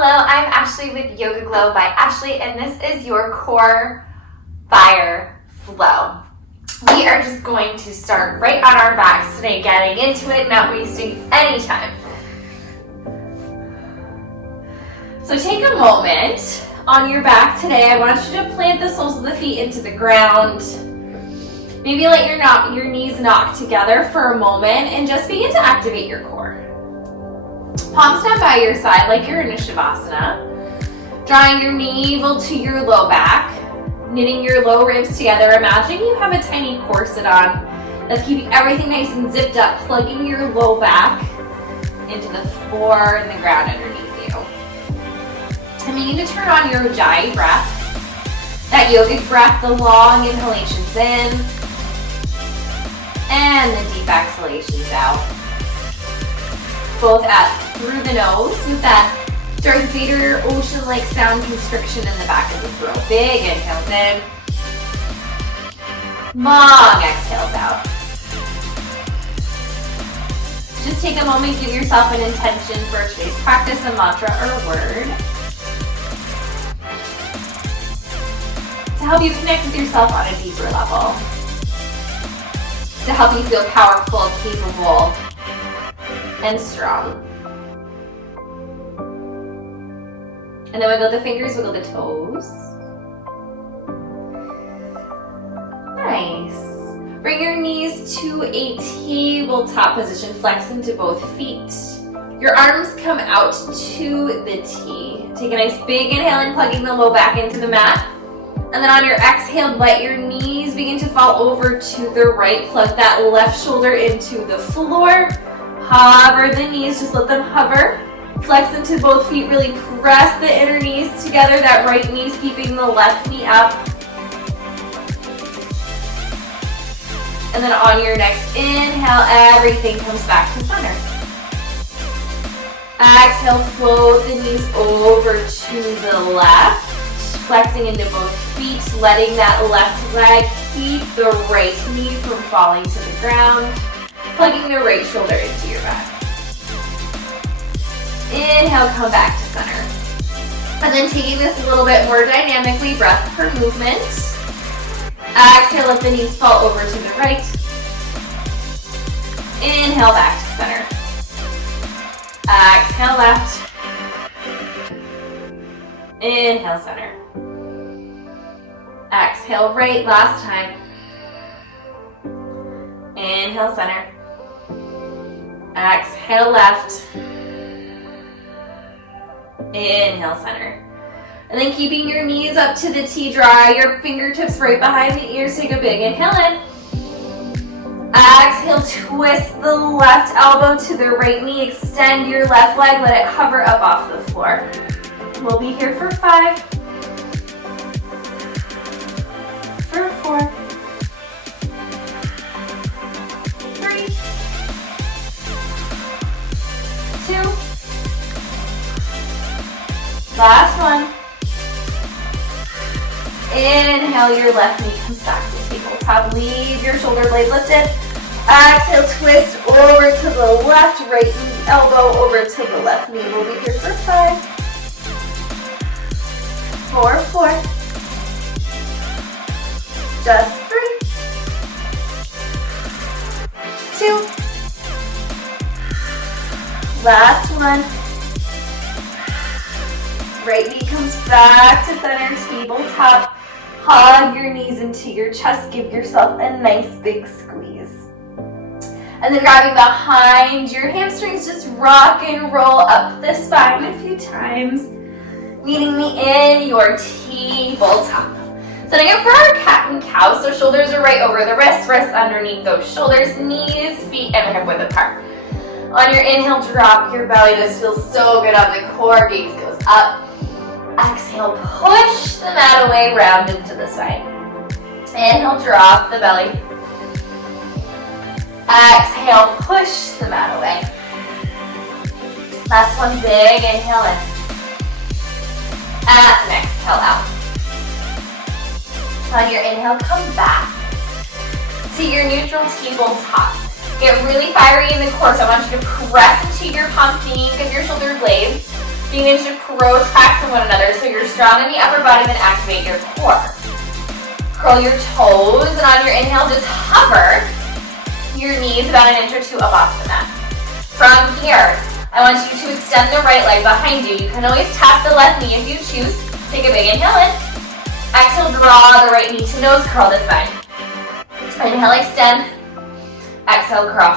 Hello, I'm Ashley with Yoga Glow by Ashley, and this is your core fire flow. We are just going to start right on our backs today, getting into it, not wasting any time. So take a moment on your back today. I want you to plant the soles of the feet into the ground. Maybe let your knees knock together for a moment and just begin to activate your core. Palms down by your side like you're in a Shavasana. Drawing your navel to your low back. Knitting your low ribs together. Imagine you have a tiny corset on that's keeping everything nice and zipped up, plugging your low back into the floor and the ground underneath you. And begin to turn on your Ujjayi breath. That yogic breath, the long inhalations in and the deep exhalations out. Both through the nose with that Darth Vader ocean-like sound constriction in the back of the throat. Big inhales in. Long exhales out. Just take a moment, give yourself an intention for today's practice, a mantra or a word, to help you connect with yourself on a deeper level, to help you feel powerful, capable, and strong. And then wiggle the fingers, wiggle the toes. Nice. Bring your knees to a tabletop position, flex into both feet. Your arms come out to the T. Take a nice big inhale and plugging the low back into the mat. And then on your exhale, let your knees begin to fall over to the right. Plug that left shoulder into the floor. Hover the knees, just let them hover. Flex into both feet, really press the inner knees together. That right knee's keeping the left knee up. And then on your next inhale, everything comes back to center. Exhale, float the knees over to the left. Flexing into both feet, letting that left leg keep the right knee from falling to the ground. Plugging the right shoulder into your back. Inhale, come back to center. And then taking this a little bit more dynamically, breath per movement. Exhale, let the knees fall over to the right. Inhale, back to center. Exhale, left. Inhale, center. Exhale, right, last time. Inhale, center. Exhale, left. Inhale, center. And then keeping your knees up to the T, draw your fingertips right behind the ears. Take a big inhale in. Exhale, twist the left elbow to the right knee. Extend your left leg. Let it hover up off the floor. We'll be here for 5. For 4. 3. 2. Last one. Inhale, your left knee comes back to tabletop. Leave your shoulder blades lifted. Exhale, twist over to the left, right elbow over to the left knee. We'll be here for 5. 4. Just 3. 2. Last one. Right knee comes back to center, tabletop. Hug your knees into your chest. Give yourself a nice big squeeze. And then grabbing behind your hamstrings, just rock and roll up the spine a few times. Meeting me in your tabletop. Setting up for our cat and cow. So shoulders are right over the wrists, wrists underneath those shoulders, knees, feet, and hip width apart. On your inhale, drop your belly. This feels so good on the core. Gaze goes up. Exhale, push the mat away, round into the side. Inhale, drop the belly. Exhale, push the mat away. Last one, big inhale in. And exhale out. On your inhale, come back to your neutral tabletop. Get really fiery in the core, so I want you to press into your palm, think of your shoulder blades. You need to protract from one another so you're strong in the upper body and activate your core. Curl your toes, and on your inhale, just hover your knees about an inch or two above the mat. From here, I want you to extend the right leg behind you. You can always tap the left knee if you choose. Take a big inhale in. Exhale, draw the right knee to nose, curl the spine. Inhale, extend. Exhale, curl.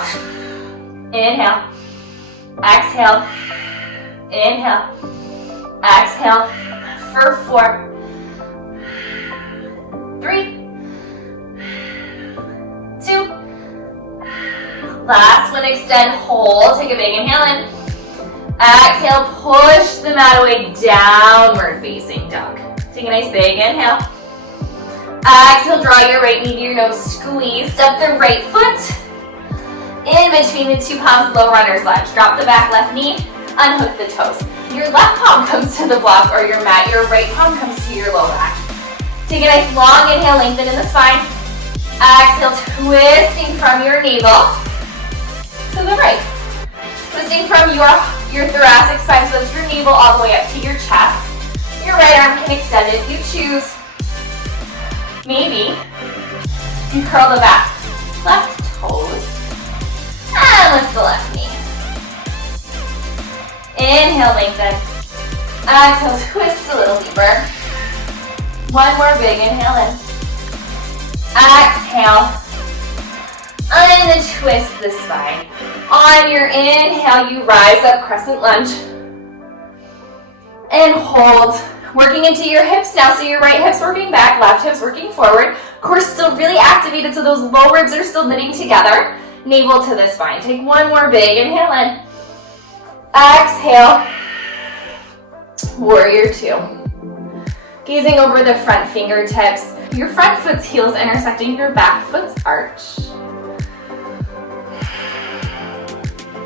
Inhale. Exhale. Inhale. Exhale. For 4, 3, 2. Last one, extend, hold. Take a big inhale in. Exhale, push the mat away, downward facing dog. Take a nice big inhale. Exhale, draw your right knee to your nose, squeeze. Step the right foot in between the two palms, low runner's lunge. Drop the back left knee, unhook the toes. Your left palm comes to the block or your mat. Your right palm comes to your low back. Take a nice long inhale, lengthen in the spine. Exhale, twisting from your navel to the right. Twisting from your thoracic spine, so that's your navel all the way up to your chest. Your right arm can extend if you choose. Maybe you curl the back left toes and lift the left knee. Inhale, lengthen. Exhale, twist a little deeper. One more big inhale in. Exhale. And then twist the spine. On your inhale, you rise up, crescent lunge. And hold. Working into your hips now, so your right hip's working back, left hip's working forward. Core still really activated, so those low ribs are still knitting together. Navel to the spine. Take one more big inhale in. Exhale. Warrior 2. Gazing over the front fingertips. Your front foot's heels intersecting your back foot's arch.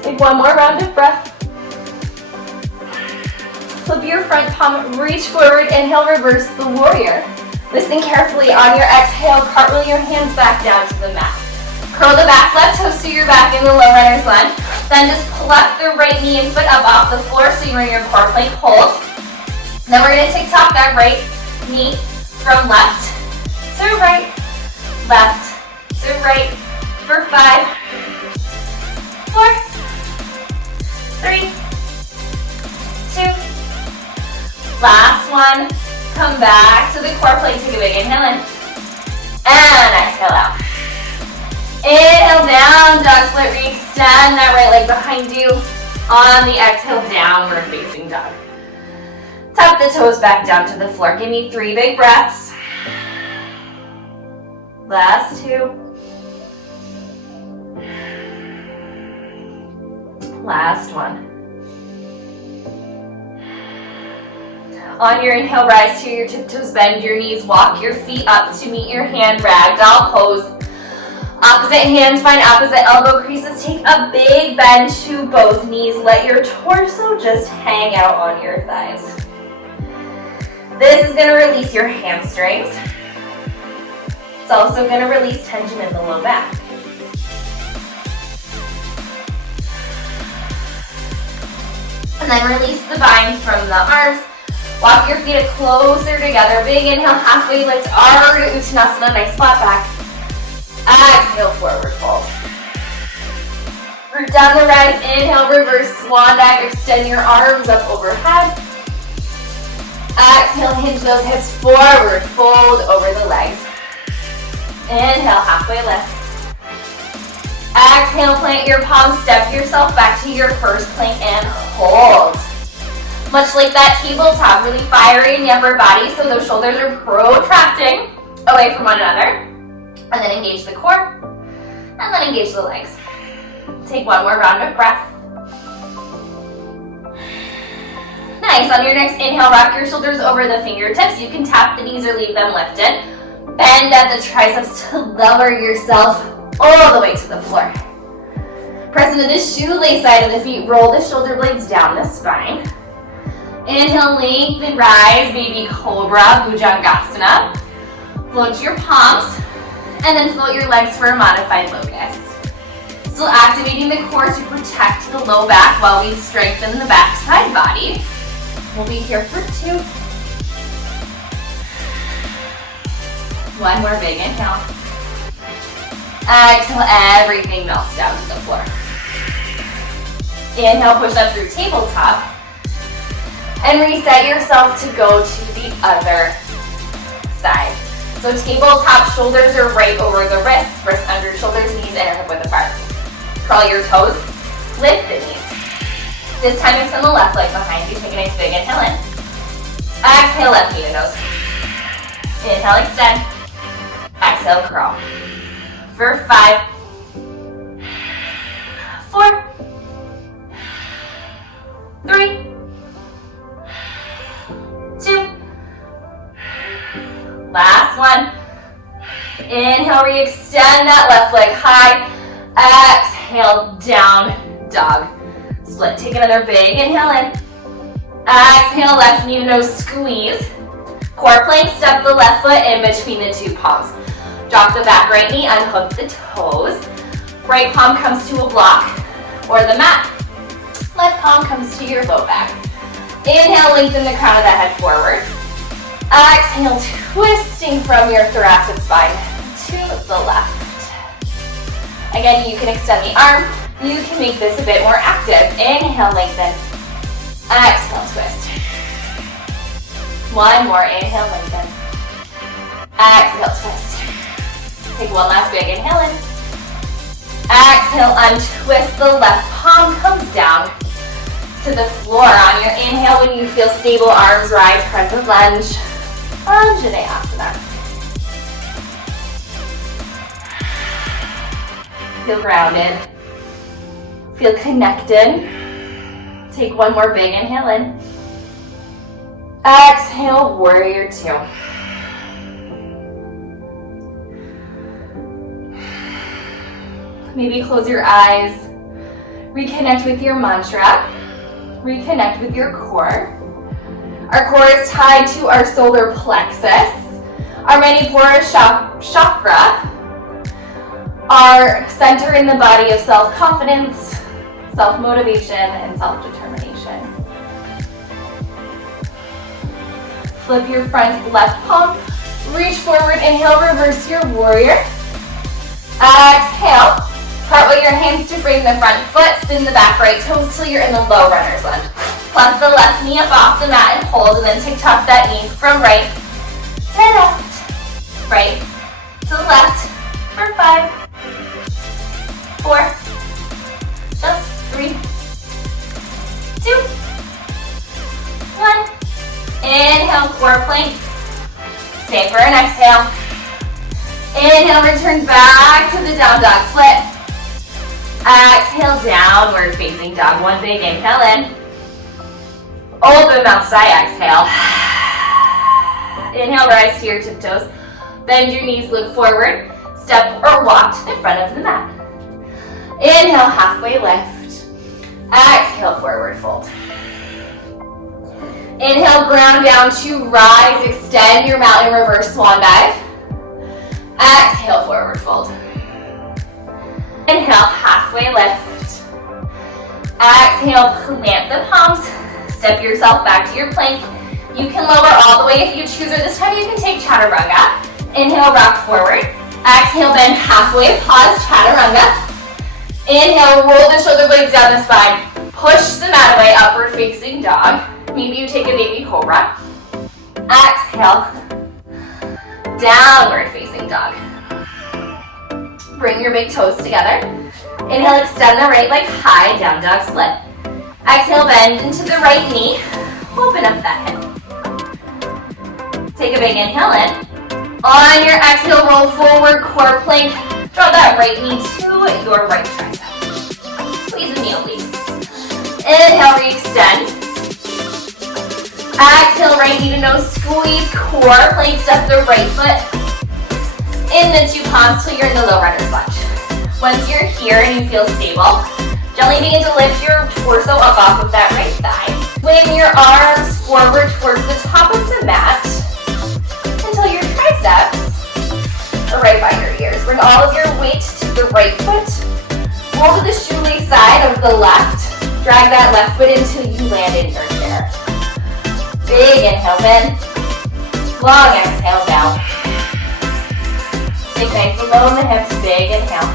Take one more round of breath. Flip your front palm, reach forward, inhale, reverse the warrior. Listen carefully on your exhale, cartwheel your hands back down to the mat. Curl the back left toes to your back in the low runner's lunge. Then just pluck the right knee and foot up off the floor so you're in your core plank hold. Then we're going to tick-tock that right knee from left to right, left to right for 5, 4, 3, 2. Last one. Come back to the core plank. Take a big inhale in. And exhale out. Inhale down, dog split. Re-extend that right leg behind you. On the exhale, downward facing dog. Tap the toes back down to the floor. Give me 3 big breaths. Last 2. Last one. On your inhale, rise to your tiptoes, bend your knees, walk your feet up to meet your hand, ragdoll pose. Opposite hands find opposite elbow creases. Take a big bend to both knees. Let your torso just hang out on your thighs. This is going to release your hamstrings. It's also going to release tension in the low back. And then release the bind from the arms. Walk your feet closer together. Big inhale, halfway lift, Ardha Uttanasana, nice flat back. Exhale, forward fold. Root down the rise, inhale, reverse swan dive. Extend your arms up overhead. Exhale, hinge those hips forward, fold over the legs. Inhale, halfway lift. Exhale, plant your palms, step yourself back to your first plank and hold. Much like that tabletop, really fiery in the upper body, so those shoulders are protracting away from one another. And then engage the core, and then engage the legs. Take one more round of breath. Nice, on your next inhale, rock your shoulders over the fingertips. You can tap the knees or leave them lifted. Bend at the triceps to lower yourself all the way to the floor. Press into the shoelace side of the feet, roll the shoulder blades down the spine. Inhale, lengthen, rise, baby cobra, Bhujangasana. Float your palms, and then float your legs for a modified locust. Still activating the core to protect the low back while we strengthen the back side body. We'll be here for 2. One more big inhale. Exhale, everything melts down to the floor. Inhale, push up through tabletop. And reset yourself to go to the other side. So tabletop, shoulders are right over the wrists, wrists under shoulders, knees and hip width apart. Curl your toes, lift the knees. This time extend the left leg behind you. Take a nice big inhale in. Exhale, left knee to nose. Inhale, extend. Exhale, curl. For 5, 4, 3, 2. Last one. Inhale, re-extend that left leg high. Exhale, down dog. Split. Take another big inhale in. Exhale, left knee to nose, squeeze. Core plank, step the left foot in between the 2 palms. Drop the back right knee, unhook the toes. Right palm comes to a block or the mat. Left palm comes to your low back. Inhale, lengthen the crown of the head forward. Exhale, twisting from your thoracic spine to the left. Again, you can extend the arm. You can make this a bit more active. Inhale, lengthen. Exhale, twist. One more, inhale, lengthen. Exhale, twist. Take one last big inhale in. Exhale, untwist the left palm, comes down to the floor. On your inhale, when you feel stable, arms rise, crescent lunge. Anjaneyasana. Feel grounded. Feel connected. Take one more big inhale in. Exhale, warrior 2. Maybe close your eyes. Reconnect with your mantra. Reconnect with your core. Our core is tied to our solar plexus, our Manipura chakra, our center in the body of self-confidence, self-motivation, and self-determination. Flip your front left palm, reach forward, inhale, reverse your warrior. Exhale, cartwheel your hands to frame the front foot, spin the back right toes till you're in the low runner's lunge. Plug the left knee up off the mat and hold, and then tuck that knee from right to left, right to left for 5, 4, just 3, 2, 1. Inhale, core plank. Stay for an exhale. Inhale, return back to the down dog split. Exhale, downward facing dog. One big inhale in. Open mouth, sigh, exhale. Inhale, rise to your tiptoes. Bend your knees, look forward. Step or walk to the front of the mat. Inhale, halfway lift. Exhale, forward fold. Inhale, ground down to rise. Extend your mountain reverse swan dive. Exhale, forward fold. Inhale, halfway lift. Exhale, plant the palms. Step yourself back to your plank. You can lower all the way if you choose, or this time you can take chaturanga. Inhale, rock forward. Exhale, bend halfway, pause, chaturanga. Inhale, roll the shoulder blades down the spine. Push the mat away, upward facing dog. Maybe you take a baby cobra. Exhale, downward facing dog. Bring your big toes together. Inhale, extend the right leg high, down dog split. Exhale, bend into the right knee. Open up that hip. Take a big inhale in. On your exhale, roll forward, core plank. Draw that right knee to your right tricep. Squeeze the knee obliques. Inhale, re-extend. Exhale, right knee to nose, squeeze, core plank, step the right foot in the 2 palms till you're in the low runner's lunge. Once you're here and you feel stable, gently begin to lift your torso up off of that right thigh. Swing your arms forward towards the top of the mat until your triceps are right by your ears. Bring all of your weight to the right foot. Roll to the shoelace side of the left. Drag that left foot until you land in your chair. Big inhales in. Long exhales out. Stay nice and low in the hips. Big inhale.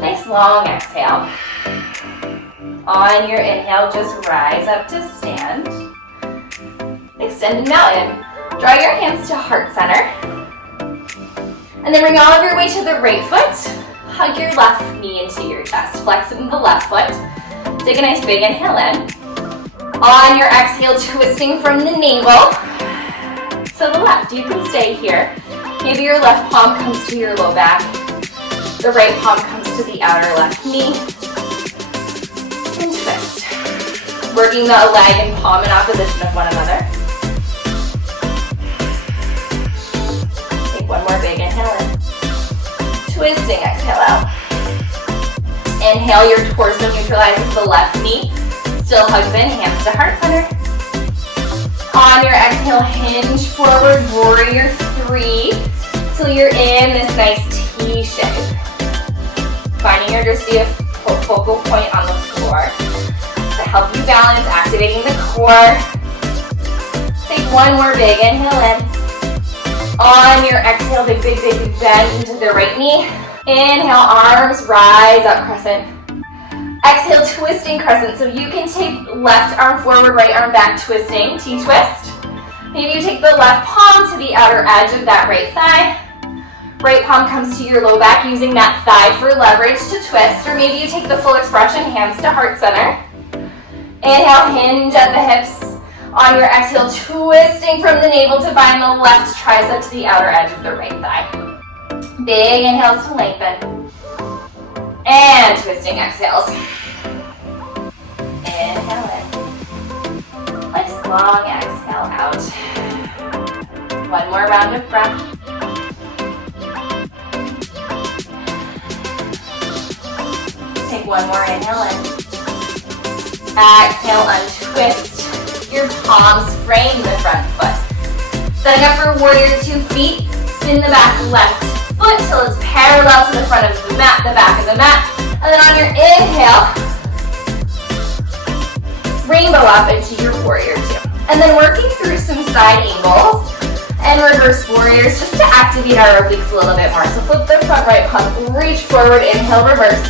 Nice long exhale. On your inhale, just rise up to stand. Extended mountain. Draw your hands to heart center. And then bring all of your weight to the right foot. Hug your left knee into your chest. Flex into the left foot. Take a nice big inhale in. On your exhale, twisting from the navel to the left. You can stay here. Maybe your left palm comes to your low back. The right palm comes to the outer left knee. And twist. Working the leg and palm in opposition of one another. Take one more big inhale in. Twisting, exhale out. Inhale, your torso neutralizes the left knee. Still hugs in, hands to heart center. On your exhale, hinge forward, warrior 3, till you're in this nice T shape. Finding your distillative focal point on the floor to help you balance, activating the core. Take one more big inhale in. On your exhale, big bend into the right knee. Inhale, arms rise up, crescent. Exhale, twisting crescent. So you can take left arm forward, right arm back, twisting, T-twist. Maybe you take the left palm to the outer edge of that right thigh. Right palm comes to your low back, using that thigh for leverage to twist. Or maybe you take the full expression, hands to heart center. Inhale, hinge at the hips. On your exhale, twisting from the navel to bind the left tricep to the outer edge of the right thigh. Big inhales to lengthen. And twisting exhales. Inhale in. Nice long exhale out. One more round of breath. Take one more inhale in. Exhale, untwist. Your palms frame the front foot. Setting up for warrior 2 feet. Spin the back left foot till it's parallel to the front of the mat, the back of the mat. And then on your inhale, rainbow up into your warrior 2. And then working through some side angles and reverse warriors just to activate our obliques a little bit more. So flip the front right palm, reach forward, inhale, reverse.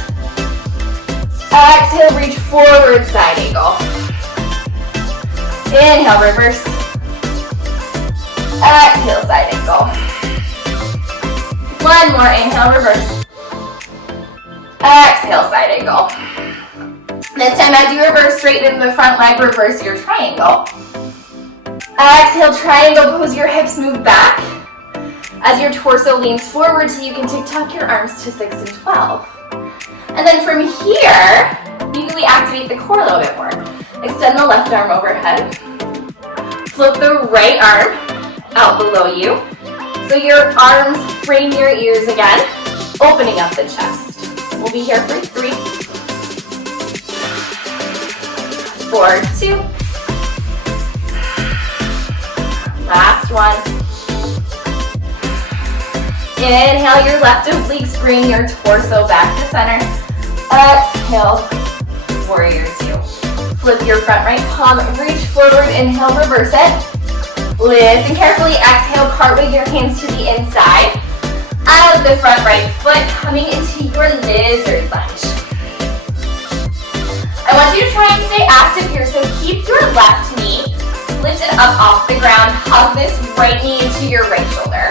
Exhale, reach forward, side angle. Inhale, reverse. Exhale, side angle. One more, inhale, reverse. Exhale, side angle. This time as you reverse, straighten the front leg, reverse your triangle. Exhale, triangle, pose your hips, move back. As your torso leans forward so you can tuck your arms to 6 and 12. And then from here, maybe we activate the core a little bit more. Extend the left arm overhead. Flip the right arm out below you. So your arms frame your ears again, opening up the chest. We'll be here for 3, 4, 2. Last one. Inhale your left obliques, bring your torso back to center. Exhale, warrior 2. Flip your front right palm, reach forward, inhale, reverse it. Listen carefully, exhale, cartwheel your hands to the inside. Out of the front right foot, coming into your lizard lunge. I want you to try and stay active here, so keep your left knee lifted up off the ground. Hug this right knee into your right shoulder.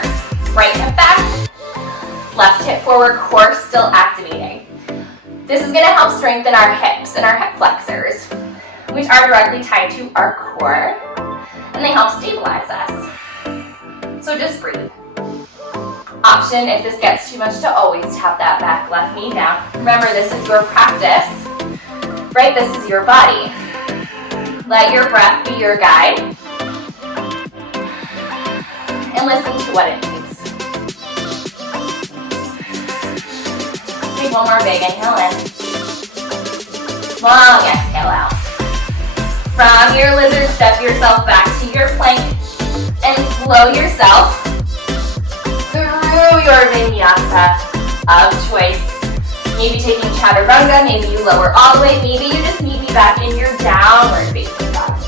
Right hip back, left hip forward, core still activating. This is going to help strengthen our hips and our hip flexors, which are directly tied to our core, and they help stabilize us. So just breathe. Option, if this gets too much, to always tap that back left knee down. Remember, this is your practice, right? This is your body. Let your breath be your guide, and listen to what it needs. Take one more big inhale in. Long exhale out. From your lizard, step yourself back to your plank and flow yourself through your vinyasa of choice. Maybe taking chaturanga, maybe you lower all the way, maybe you just meet me back in your downward facing dog.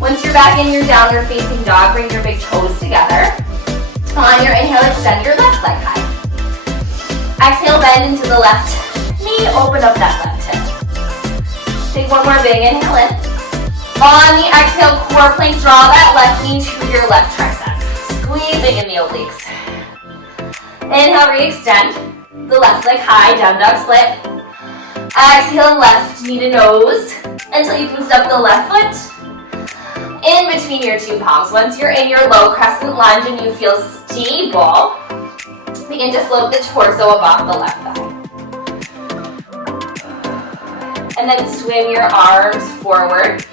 When you're back in your downward facing dog, bring your big toes together. On your inhale, extend your left leg high. Exhale, bend into the left knee, open up that left hip. Take one more big inhale in. On the exhale, core plank, draw that left knee to your left tricep. Squeezing in the obliques. Inhale, re-extend. The left leg high, down dog split. Exhale, left knee to nose until you can step the left foot in between your two palms. Once you're in your low crescent lunge and you feel stable, begin to float the torso above the left thigh. And then swim your arms forward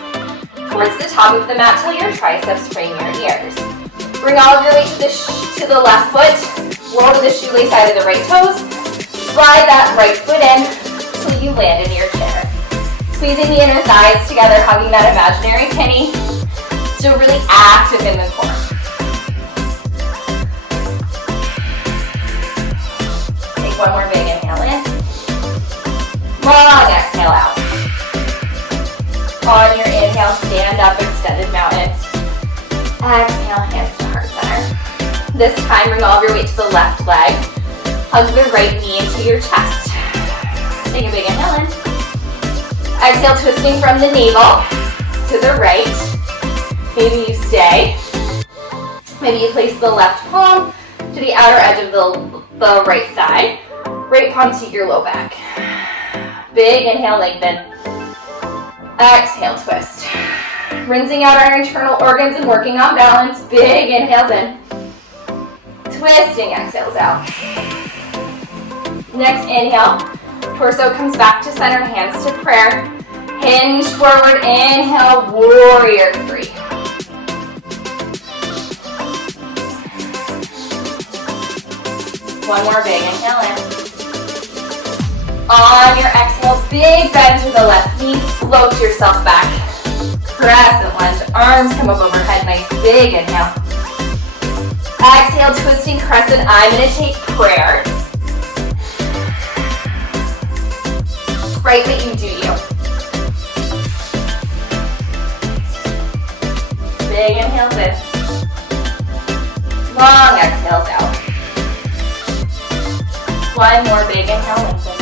towards the top of the mat till your triceps frame your ears. Bring all of your weight to the left foot. Roll to the shoelace side of the right toes. Slide that right foot in till you land in your chair. Squeezing the inner thighs together, hugging that imaginary penny. Still really active in the core. Take one more big inhale in. Long exhale out. On your inhale, stand up, extended mountain. Exhale, hands to heart center. This time, bring all of your weight to the left leg. Hug the right knee into your chest. Take a big inhale in. Exhale, twisting from the navel to the right. Maybe you stay. Maybe you place the left palm to the outer edge of the right thigh. Right palm to your low back. Big inhale, lengthen. Exhale, twist. Rinsing out our internal organs and working on balance. Big inhales in. Twisting exhales out. Next inhale. Torso comes back to center, hands to prayer. Hinge forward, inhale, warrior three. One more big inhale in. On your exhale, big bend to the left knee, float yourself back. Crescent lunge, arms come up overhead, nice big inhale. Exhale, twisting crescent, I'm gonna take prayer. Right, but you do you. Big inhales in. Long exhales out. One more big inhale, lengthen.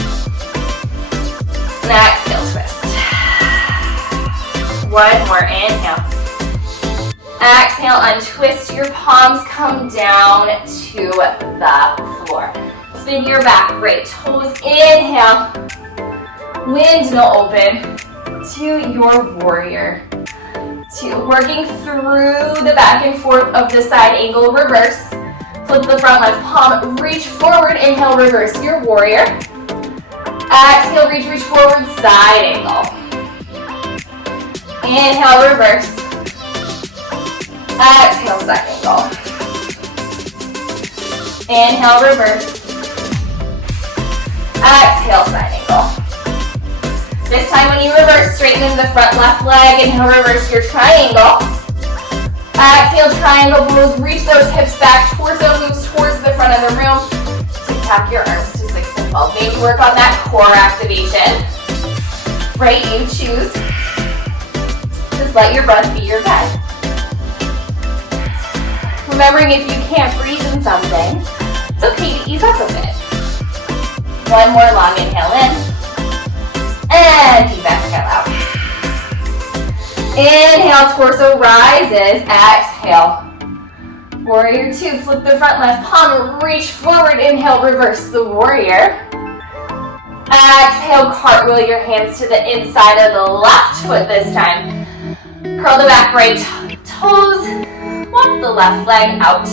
And exhale, twist. One more inhale. Exhale, untwist your palms, come down to the floor. Spin your back, great toes, inhale. Windmill open to your warrior. Two, working through the back and forth of the side angle, reverse. Flip the front left palm, reach forward, inhale, reverse your warrior. Exhale, reach forward, side angle. Inhale, reverse. Exhale, side angle. Inhale, reverse. Exhale, side angle. This time when you reverse, straighten the front left leg. Inhale, reverse your triangle. Exhale, triangle pose. Reach those hips back. Torso moves towards the front of the room. Tap your arms to 6 and 12. Maybe work on that core activation. Right, you choose. Just let your breath be your guide. Remembering if you can't breathe in something, it's okay to ease up a bit. One more long inhale in. And deep exhale out. Inhale, torso rises. Exhale. Warrior two, flip the front left palm, reach forward. Inhale, reverse the warrior. Exhale, cartwheel your hands to the inside of the left foot this time. Curl the back right toes. Walk the left leg out.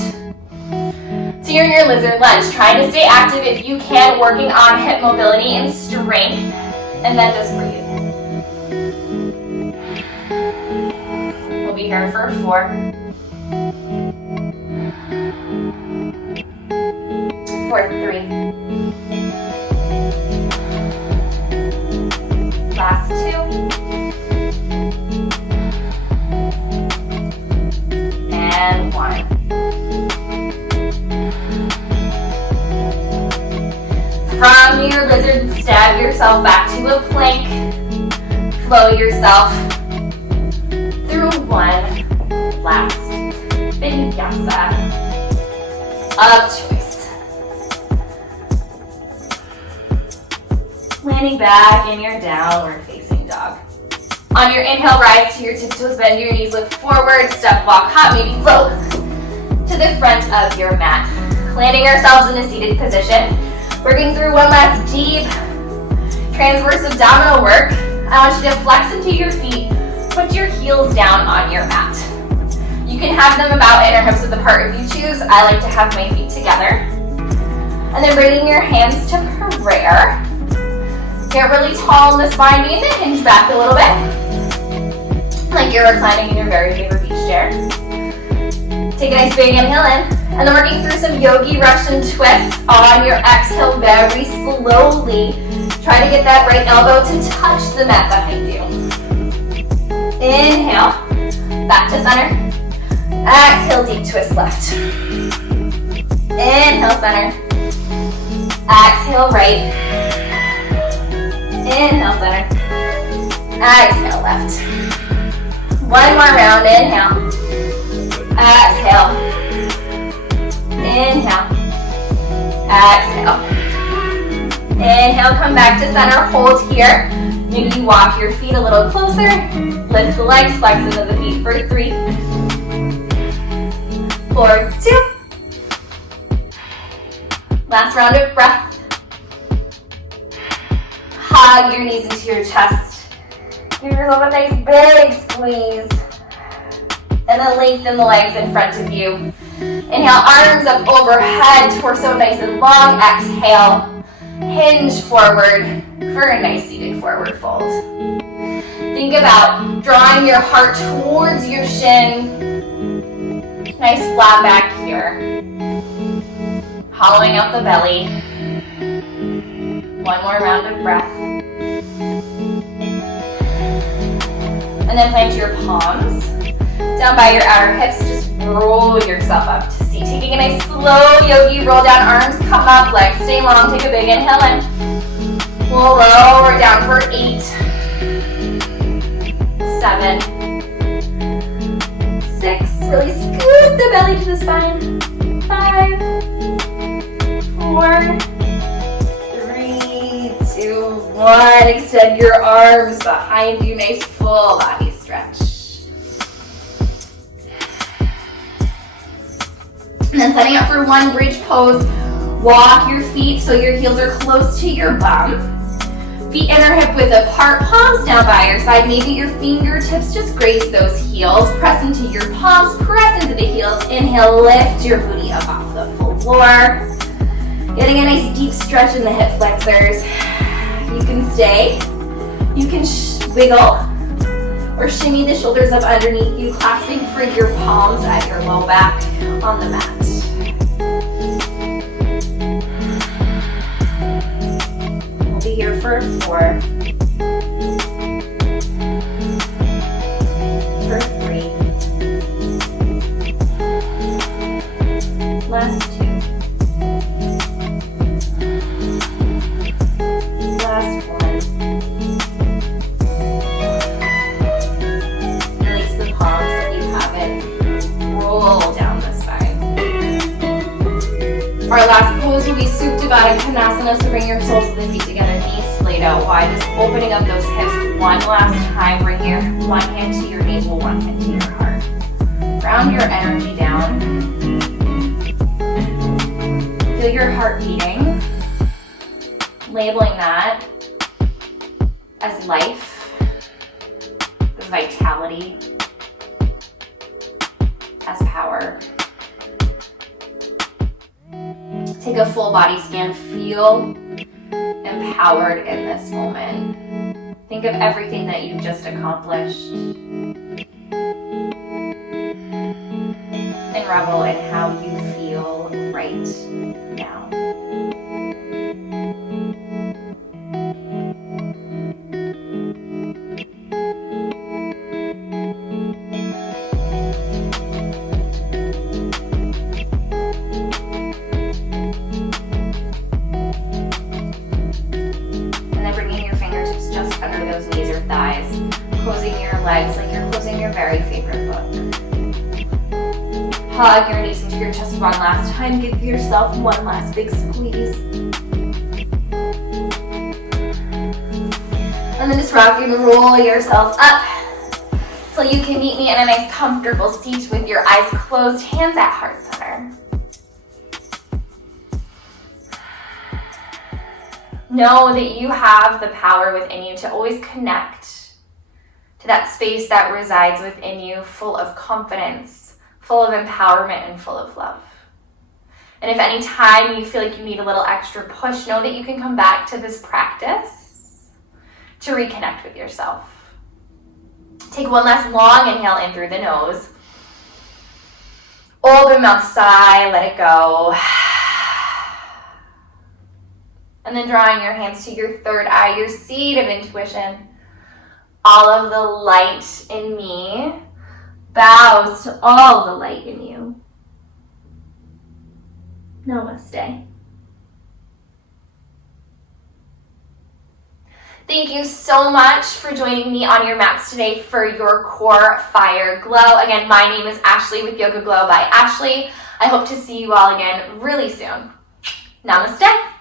So you're in your lizard lunge. Trying to stay active if you can, working on hip mobility and strength. And then just breathe. We'll be here for 4, 3. Last 2. And 1. From your lizard, stab yourself back to a plank. Flow yourself through 1 vinyasa of choice. Landing back in your downward facing dog. On your inhale, rise to your tiptoes, bend your knees, look forward, step, walk, hop, maybe float to the front of your mat. Landing ourselves in a seated position. Working through one last deep transverse abdominal work. I want you to flex into your feet. Put your heels down on your mat. You can have them about inner hips width apart if you choose. I like to have my feet together. And then bringing your hands to prayer. Get really tall in the spine. Begin to hinge back a little bit. Like you're reclining in your very favorite beach chair. Take a nice big inhale in. And then working through some yogi Russian twists on your exhale very slowly. Try to get that right elbow to touch the mat behind you. Inhale, back to center. Exhale, deep twist left. Inhale, center. Exhale, right. Inhale, center. Exhale, left. One more round, inhale. Exhale. Inhale. Exhale. Inhale, come back to center, hold here. Maybe walk your feet a little closer. Lift the legs, flex into the feet for 3, 4, 2. Last round of breath. Hug your knees into your chest. Give yourself a nice big squeeze. And then lengthen the legs in front of you. Inhale, arms up overhead, torso nice and long. Exhale, hinge forward for a nice seated forward fold. Think about drawing your heart towards your shin. Nice flat back here. Hollowing out the belly. One more round of breath. And then plant your palms down by your outer hips. Just roll yourself up to seat. Taking a nice slow yogi roll down, arms come up, legs stay long. Take a big inhale in. We'll lower down for 8, 7, 6. Really scoop the belly to the spine. 5, 4, 3, 2, 1. Extend your arms behind you. Nice full body stretch. And then setting up for one bridge pose. Walk your feet so your heels are close to your bum. Feet inner hip width apart, palms down by your side. Maybe your fingertips just graze those heels. Press into your palms, press into the heels. Inhale, lift your booty up off the floor. Getting a nice deep stretch in the hip flexors. You can stay. You can wiggle or shimmy the shoulders up underneath you, clasping for your palms at your low back on the mat. Here for 4, for 3, last 2, last 1. Release the palms if you haven't. Roll down the spine. Our last pose will be Supta Konasana, so bring your soles of the feet together, knees splayed out wide, just opening up those hips one last time. Bring your one hand to your navel, one hand to your heart. Ground your energy down. Feel your heart beating. Labeling that as life, as vitality, as power. Take a full body scan. Feel empowered in this moment. Think of everything that you've just accomplished. And revel in how you feel right now. Closing your legs like you're closing your very favorite book. Hug your knees into your chest one last time. Give yourself one last big squeeze. And then just rock and roll yourself up so you can meet me in a nice comfortable seat with your eyes closed, hands at heart center. Know that you have the power within you to always connect to that space that resides within you, full of confidence, full of empowerment, and full of love. And if any time you feel like you need a little extra push, know that you can come back to this practice to reconnect with yourself. Take one last long inhale in through the nose. Open mouth, sigh, let it go. And then drawing your hands to your third eye, your seat of intuition. All of the light in me bows to all the light in you. Namaste. Thank you so much for joining me on your mats today for your core fire glow. Again, my name is Ashley with Yoga Glow by Ashley. I hope to see you all again really soon. Namaste.